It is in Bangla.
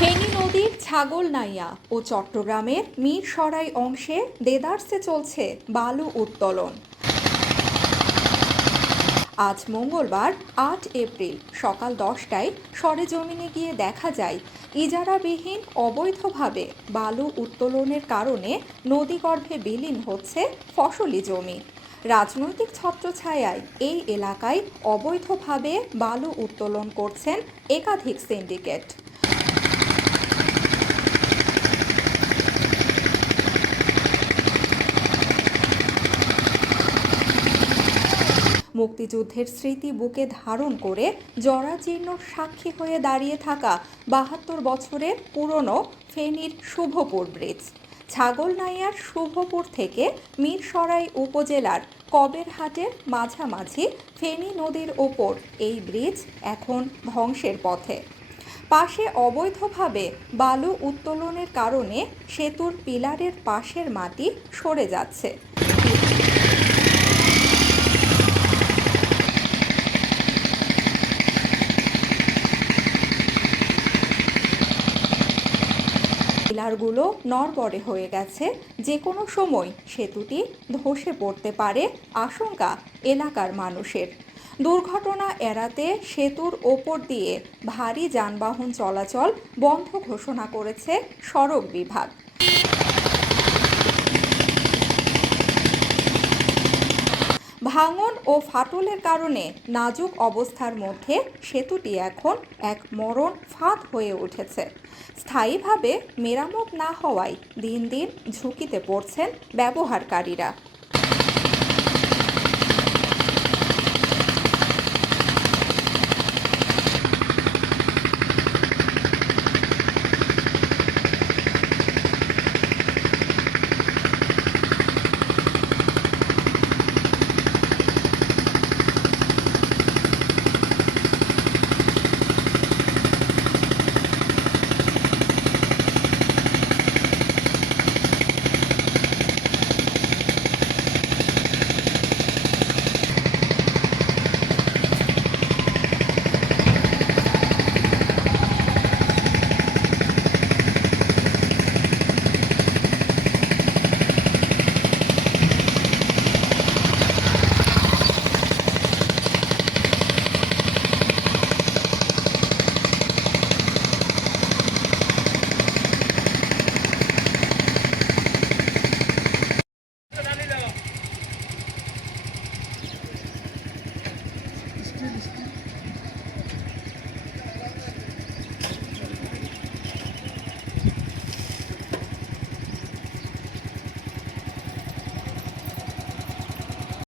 ফেনী নদীর ছাগলনাইয়া ও চট্টগ্রামের মিরসরাই অংশে দেদার্সে চলছে বালু উত্তোলন। আজ মঙ্গলবার, আট এপ্রিল, সকাল দশটায় সরেজমিনে গিয়ে দেখা যায়, ইজারাবিহীন অবৈধভাবে বালু উত্তোলনের কারণে নদীগর্ভে বিলীন হচ্ছে ফসলি জমি। রাজনৈতিক ছত্রছায়ায় এই এলাকায় অবৈধভাবে বালু উত্তোলন করছেন একাধিক সিন্ডিকেট। মুক্তিযুদ্ধের স্মৃতি বুকে ধারণ করে জরাজীর্ণ সাক্ষী হয়ে দাঁড়িয়ে থাকা বাহাত্তর বছরের পুরনো ফেনীর শুভপুর ব্রিজ। ছাগলনাইয়ার শুভপুর থেকে মিরসরাই উপজেলার কবেরহাটের মাঝামাঝি ফেনী নদীর ওপর এই ব্রিজ এখন ধ্বংসের পথে। পাশে অবৈধভাবে বালু উত্তোলনের কারণে সেতুর পিলারের পাশের মাটি সরে যাচ্ছে। পিলারগুলো নড়বড়ে হয়ে গেছে। যে কোনো সময় সেতুটি ধসে পড়তে পারে, আশঙ্কা এলাকার মানুষের। দুর্ঘটনা এড়াতে সেতুর ওপর দিয়ে ভারী যানবাহন চলাচল বন্ধ ঘোষণা করেছে সড়ক বিভাগ। ভাঙন ও ফাটলের কারণে নাজুক অবস্থার মধ্যে সেতুটি এখন এক মরণ ফাঁদ হয়ে উঠেছে। স্থায়ীভাবে মেরামত না হওয়ায় দিন দিন ঝুঁকিতে পড়ছেন ব্যবহারকারীরা।